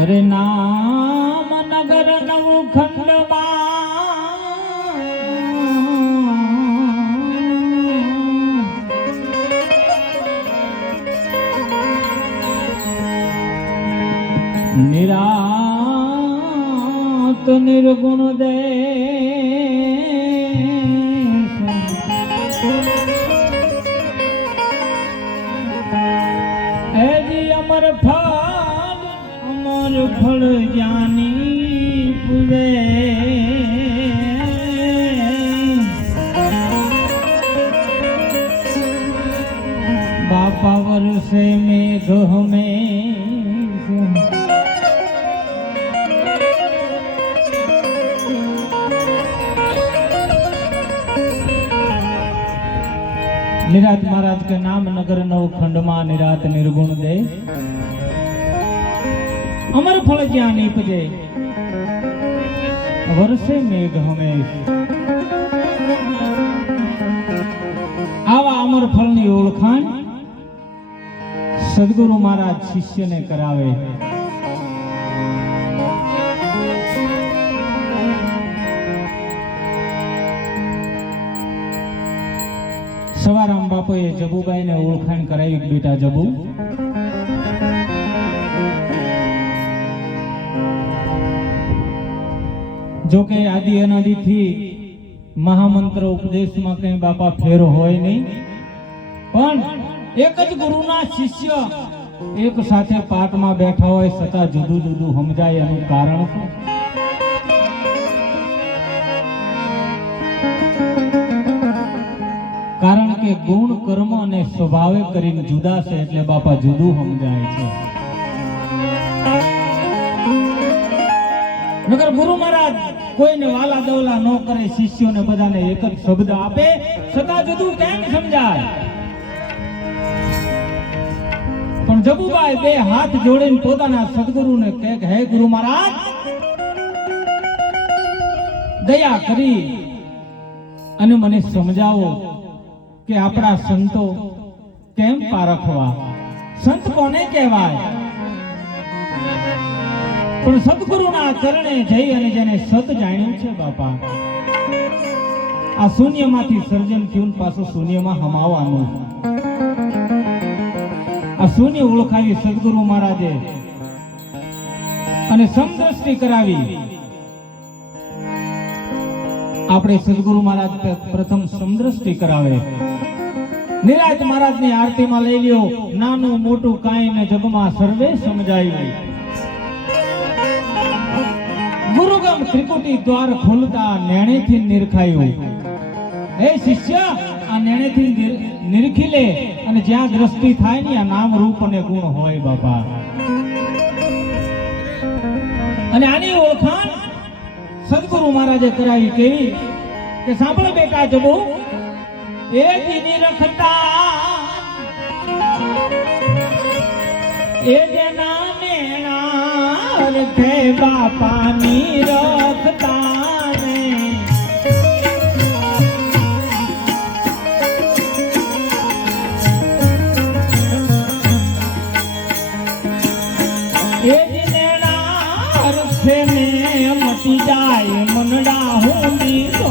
અરે નામ નગર નવ ખંડમાં નિરાત નિર્ગુણ દે અમર ફળ જ્ઞાની પૂજે બાપા વર્ષે મેઘ હમે निरात महाराज के नाम नगर नव खंड में निरात निर्गुण दे अमर फल ज्ञान निपजे वर्षे मेघ हमेश आवा अमर फल नी ओळखाण सद्गुरु महाराज शिष्य ने करावे। सवाराम बापोए जबूबाई ने ओळखाण कराई बेटा जबू जो के आदि अनादि थी महामंत्र उपदेश में कहीं बापा फेर होय नहीं पण एक ज गुरुना शिष्य एक साथे पाठ में बैठा होय छतां जुदू जुदू समजाय एनुं कारण शुं? कारण के गुण कर्म अने स्वभावे करीने जुदा छे एटले बापा जुदू समजाय छे। नगर गुरु महाराज कोईने वाला दवला न करे शिष्योने बधाने एक ज शब्द आपे छतां जुदू केम समजाय? पण जबूबाई बे हाथ जोड़ीने पोताना सद्गुरुने कहे के हे गुरु महाराज दया करी अने मने समजावो के आपड़ा संतो केम पारखवा? संत कोने कहेवाय? पण सद्गुरुना चरणे जई अने जेने सत जाण्યું છે बापा आ शून्यमांथी सर्जन थयुं पाछो शून्यमां हमावવાનું आ शून्य ओळखावी सद्गुरु महाराजे अने समदृष्टि करावी। आपणे सद्गुरु महाराज प्रथम समदृष्टि करावे। निराज महाराज ने आरती में लई लियो नानु मोटू काई ने जगमा सर्वे समजाई। गुरुगम त्रिकुटी द्वार खोलता नेणे थी निरखायो। हे शिष्य आ नेणे थी निरखी ले अने ज्यां दृष्टि थाय ने आ नाम रूप अने गुण होय बापा। अने आनी ओळखाण सद्गुरु महाराजे करावी केवी के सांभळ बेटा जबो एक ही रखता ए देना नेना रखे बापा नी रखता ने ए देना रखे में मटी जाए मनडा होंदी तो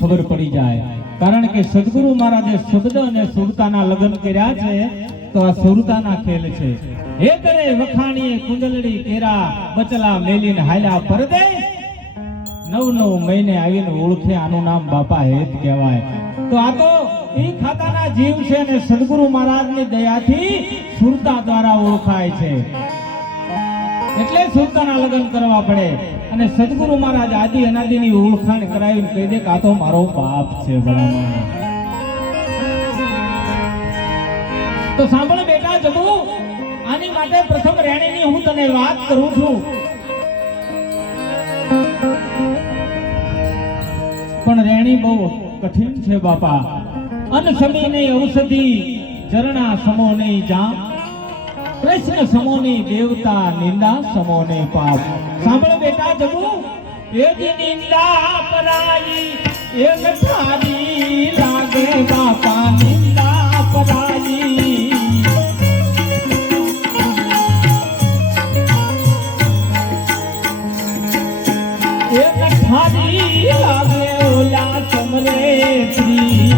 खबर पड़ी जाए। कारण के सद्गुरु महाराजे शब्द अने सुरताना लगन कर्या छे तो आ सुरताना खेल छे। हे करे वखाणीए कुंडलड़ी केरा बचला मेलीने हाल्या परदेश नव नव महीने आवीने ओळखे आनुं नाम बापा हेत कहेवाय। तो आ तो ई खाताना जीव छे ने सद्गुरु महाराजनी दयाथी सुरता द्वारा ओळखाय छे। એટલે સુલતાના લગ્ન કરવા પડે. અને સદગુરુ મહારાજ આદિ અનાદિની ઓળખાણ કરાવીને કહી દે કે આ તો મારો બાપ છે ભલામણ. તો સાંભળ બેટા જબુ, આની માટે પ્રથમ રેણીની હું તને વાત કરું છું. પણ રેણી બહુ કઠિન છે બાપા. અન સમી નહીં ઔષધિ, ઝરણા સમો નહીં જામ, કૃષ્ણ સમો નહીં દેવતા, નિંદા સમો નહીં પાપ. સાંભળ બેટા જબુ, એ જ નિંદા પરાઈ એ ઠારી લાગે બાપા, નિંદા પરાઈ એ ઠારી લાગે ઓલા સમરે શ્રી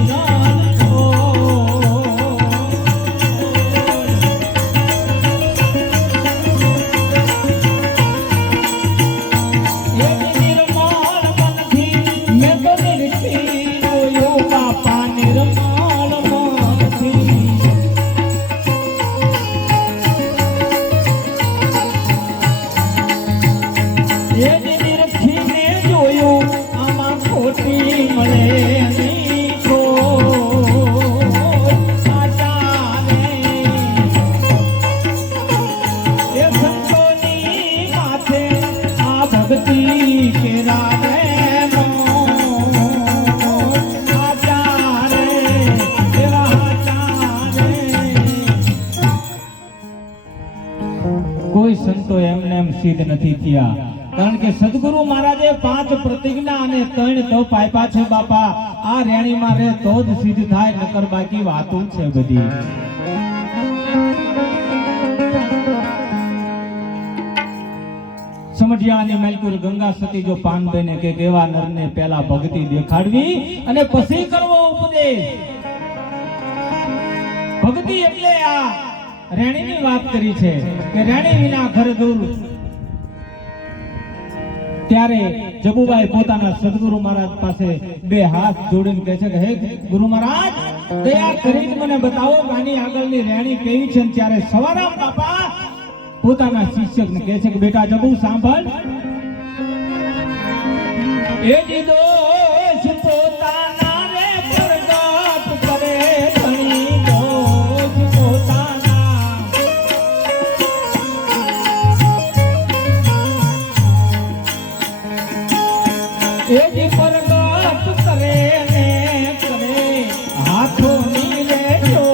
કોઈ સંતો એમને એમ સિદ્ધ નથી થયા. કારણ કે સદગુરુ મહારાજે 5 પ્રતિજ્ઞા અને 3 તપ આપ્યા છે બાપા. આ રેણીમાં રહે તો જ સિદ્ધ થાય, નકર બાકી વાતો છે બધી. સમઢિયાની માલકુર ગંગા સતી જો પાનબેને કે એવા નરને પહેલા ભક્તિ દેખાડવી અને પછી કરવો ઉપદેશ. ભક્તિ એટલે આ રેણીની વાત કરી છે કે રેણી વિના ઘર દૂર. ત્યારે જબુભાઈ પોતાના સદગુરુ મહારાજ પાસે 2 હાથ જોડીને કહે છે કે હે ગુરુ મહારાજ, દયા કરીને મને બતાવો કે આની આગળની રેણી કેવી છે. ત્યારે સવારામ બાપા પોતાના શિષ્યને કહે છે કે બેટા જબુ સાંભળ, એ દીદો પોતાના રે પ્રગટ કરે ધણી દોષ પોતાના, એ જી પ્રગટ કરે ને કરે હાથોની લેજો.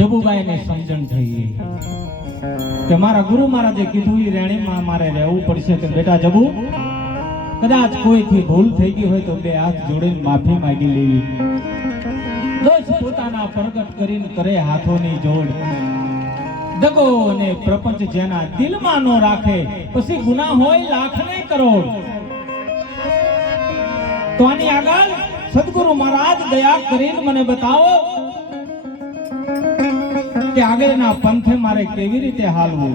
જબુભાઈને સમજણ થઈ કે મારા ગુરુ મહારાજે કીધું એ રેણીમાં મારે રહેવું પડશે. કે બેટા જબુ, કદાચ કોઈથી ભૂલ થઈ ગઈ હોય તો 2 હાથ જોડીને માફી માંગી લેવી. દોષ પોતાના પ્રગટ કરીને કરે હાથોની જોડ. દગો અને પ્રપંચ જેના દિલમાં નો રાખે, પછી ગુનાહ હોય લાખ ને કરોડ. તો આની આગળ સદગુરુ મહારાજ દયા કરીને મને બતાવો કે આગળના પંથે મારે કેવી રીતે હાલવું.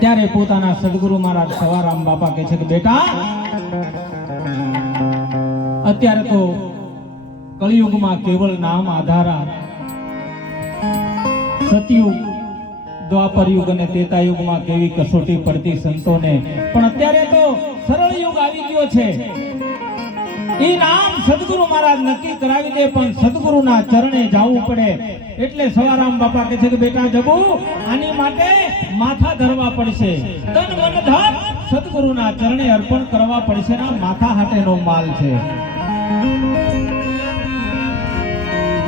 ત્યારે પોતાના સદગુરુ મહારાજ સવારામ બાપા કહે છે કે બેટા, અત્યારે તો કળિયુગમાં કેવળ નામ આધારા, સતયુગ, દ્વાપર યુગ અને ત્રેતા યુગમાં કેવી કસોટી પડતી સંતોને, પણ અત્યારે તો સરળ યુગ આવી ગયો છે. એ નામ સદગુરુ મહારાજ નક્કી કરાવી દે, પણ સદગુરુના ચરણે જવું પડે. એટલે સવારામ બાપા કહે છે કે બેટા જબુ, આની માટે માથા ધરવા પડશે, તન મન ધન સદગુરુના ચરણે અર્પણ કરવા પડશે. ના માથા હાટેનો માલ છે.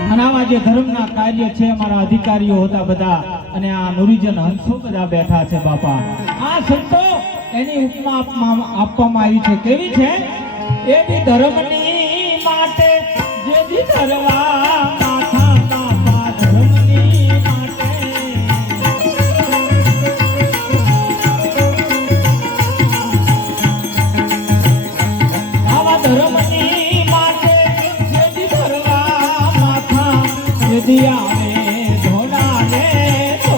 અને આવા જે ધર્મના કાર્ય છે અમારા અધિકારીઓ હતા બધા અને આ નુરીજન હંસો બધા બેઠા છે બાપા આ સંતો એની ઉપમા આપવામાં આવી છે કેવી છે એવી ધર્મની માટે જે દી ધરવા માથા બાપા ધર્મની માટે આવા ધર્મની માટે જે દી ધરવા માથા જે દી આવે ધોડાને તો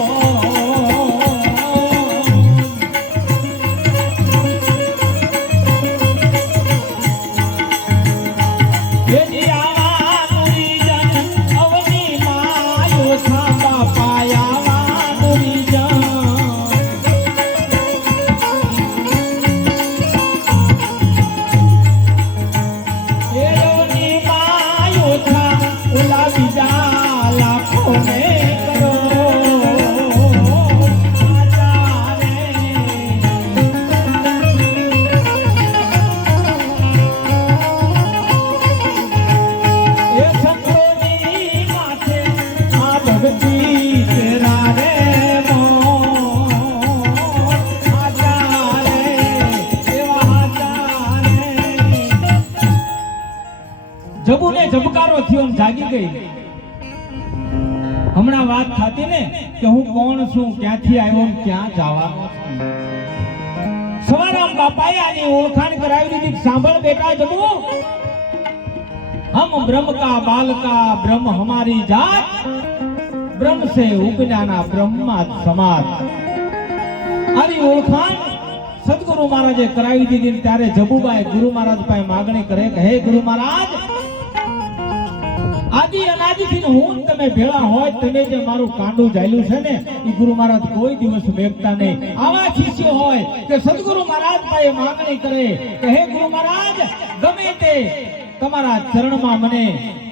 જબુને જબકારો થયો ને જાગી ગઈ હમણાં વાત થતી ને કે હું કોણ છું ક્યાંથી આવ્યો ને ક્યાં જવાનો છું સવારામ બાપાએ આની ઓળખાણ કરાવી દીધી સાંભળ બેટા જબુ હમ બ્રહ્મ કા બાલ કા બ્રહ્મ હમારી જાત બ્રહ્મ સે ઉપજાના બ્રહ્મા સમાજ આની ઓળખાણ સદગુરુ મહારાજે કરાવી દીધી ત્યારે જબુબાઈ ગુરુ મહારાજ પાસે માગણી કરે કે હે ગુરુ મહારાજ આદિ અનાદિથી હું તમે ભેળા હોય તમે જે મારું કાંડું જાયલું છે ને એ ગુરુ મહારાજ કોઈ દિવસ મેકતા નહીં આવા શિષ્યો હોય કે સદગુરુ મહારાજ પાસે માગણી કરે કે હે ગુરુ મહારાજ ગમે તે તમારા ચરણમાં મને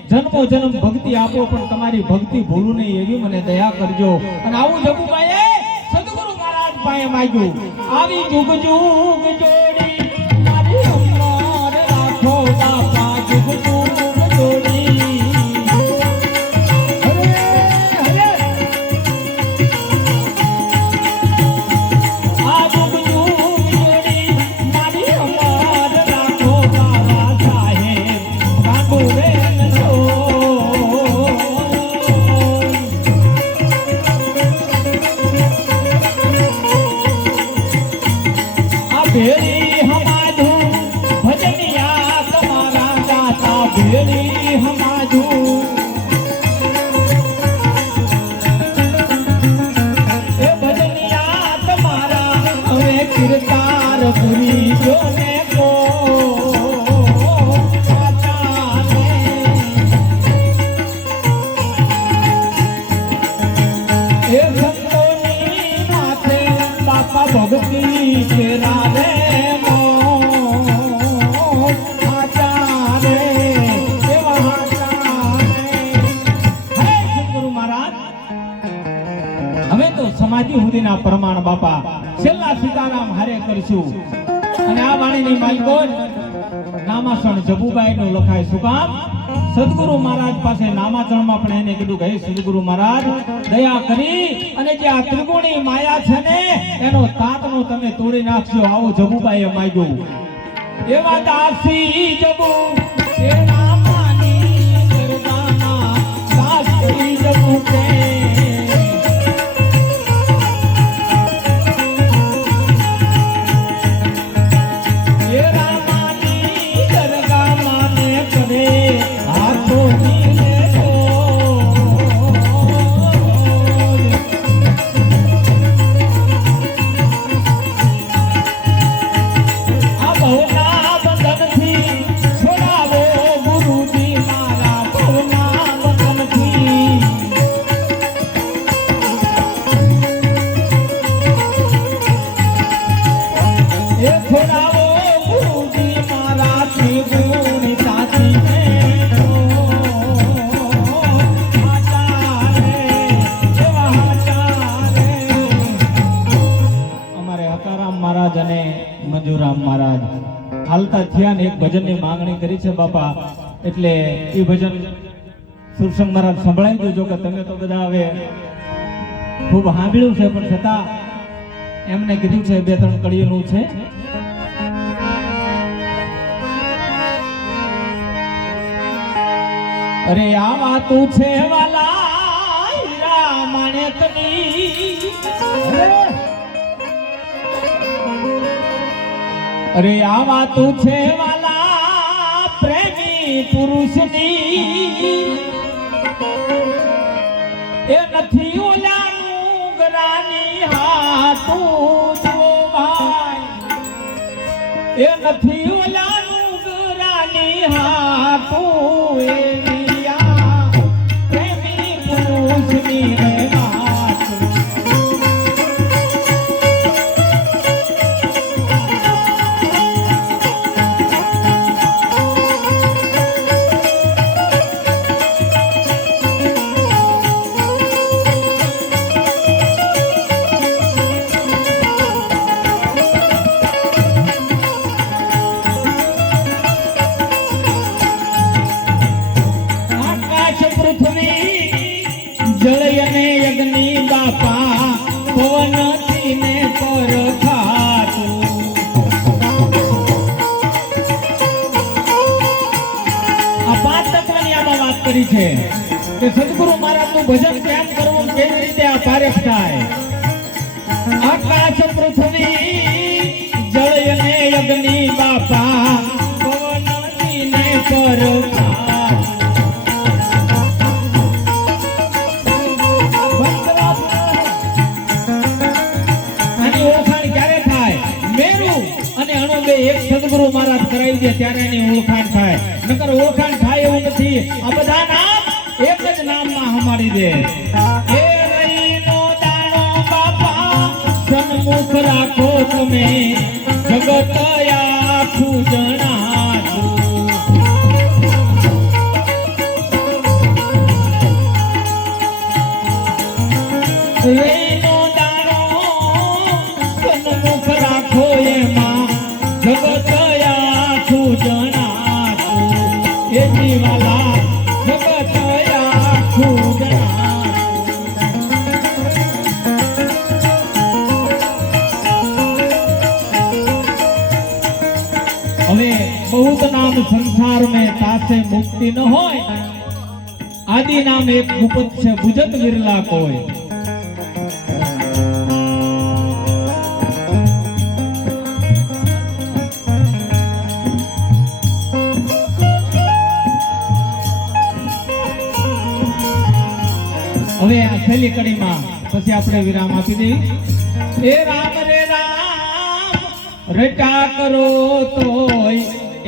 જન્મો જન્મ ભક્તિ આપો પણ તમારી ભક્તિ ભૂલું નહીં એવી મને દયા કરજો અને આવું જબુભાઈએ સદગુરુ મહારાજ પાસે માંગ્યું આવી જુગ જુગ જોડી મારી ઉંમર રાખો બાપા જુગ જુગ જોડી પ્રમાણ બાપા છેલ્લા સીતારામ હારે કરશું અને આ વાણીની માલિકો નામાસણ જબુબાઈ નું લખાય શું કામ સદગુરુ મહારાજ પાસે નામાસણમાં પણ એને કીધું કે હે સદગુરુ મહારાજ દયા કરી અને જે આ ત્રિગુણી માયા છે ને એનો તાતનો તમે તોડી નાખજો આવો જબુબાઈએ માંગ્યું એવા દાસી જબુ એ નામાની દરગાહના દાસી જબુ કે મંજુરામ મહારાજ હાલતા થયા ને એક ભજનની માંગણી કરી છે બાપા એટલે એ ભજન સુરસંગ મહારાજ સંભળાવી દેજો કે તમે તો બધા હવે ખૂબ સાંભળ્યું છે, પણ છતાં એમને કીધું છે 2-3 કડીઓનું છે. અરે આવા તું છે વાલા હીરા માણેકની, અરે આવા તું છે વાલા પ્રેમી પુરુષની, એ નથી ઓલાનું ગરાની હાથું જો ભાઈ, એ નથી ઓલાનું ગરાની હાથું એવી આ પ્રેમી પુરુષની રે વાત. જળ અને યજ્ઞ બાપા પવનથી ને પર ખાતું. આ 5 તત્વની આમાં વાત કરી છે કે સદગુરુ મહારાજનું ભજન કેમ કરવું, કેવી રીતે આ પારખ થાય. આકાશ પૃથ્વી જળ અને યજ્ઞ બાપા પવનથી ને પર ખાતું. એક સદગુરુ મહારાજ કરાવી દે ત્યારે એની ઓળખાણ થાય, નકર ઓળખાણ થાય એવું નથી. આ બધા નામ એક જ નામમાં હમાડી દે. એ રહીનો દાણો બાપા સન્મુખ રાખો તમે, જગત આખું જણાજો. રહીનો દાણો સન્મુખ રાખો એમાં જગત આખું જણાતું, એ જીવાલા જગત આખું જણાતું. હવે बहुत नाम संसार में तासे मुक्ति न होय, आदि नाम एक गुप्त से बुझत विरला कोय. હવે આ છેલ્લી કડીમાં પછી આપણે વિરામ આપી દઈએ. એ રામ રે રામ રટા કરો તોય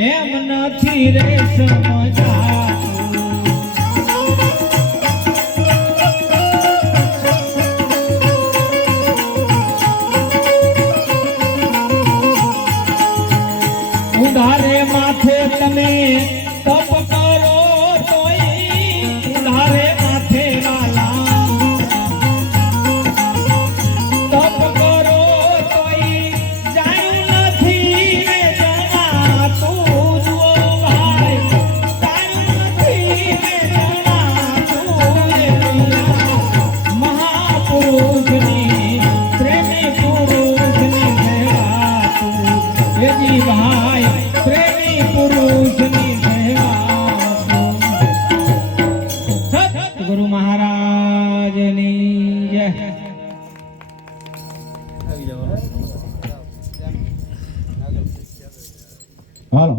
એમ નથી રે સમજાતું. ઉધારે માથે તમે તપ કરો તોય ઉધારે માથે गुरु महाराज नी जय. हालो